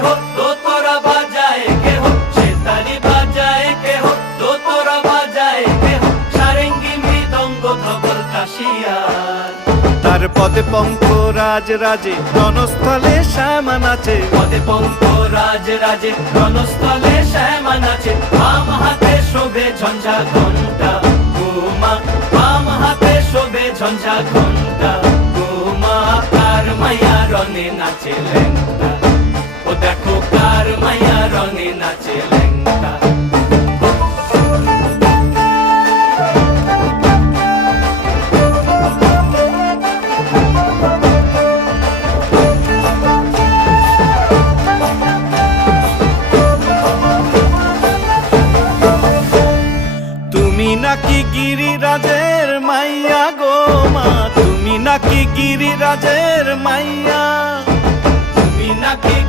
কেহ, দোতরা বাজায় কেহ, সেতালি বাজায় কেহ, দোতরা বাজায় কেহ, সারেঙ্গি মৃদঙ্গ ধবল কাশিয়ার। তার পদে পঙ্ক রাজ রাজে, রণস্থলে শ্যামা নাচে। পদে পঙ্ক রাজ রাজে, রণস্থলে শ্যামা নাচে। বাম হাতে শোভে ঝঞ্ঝা ঘণ্টা উমা, বাম হাতে শোভে ঝঞ্ঝা ঘণ্টা উমা। কার মাইয়া রনে নাচে ল্যাংটা, ও দেখো কার মাইয়া রনে নাচে ল্যাংটা। তুমি নাকি গিরিরাজের মাইয়া গো মা, তুমি নাকি গিরিরাজের মাইয়া। তুমি নাকি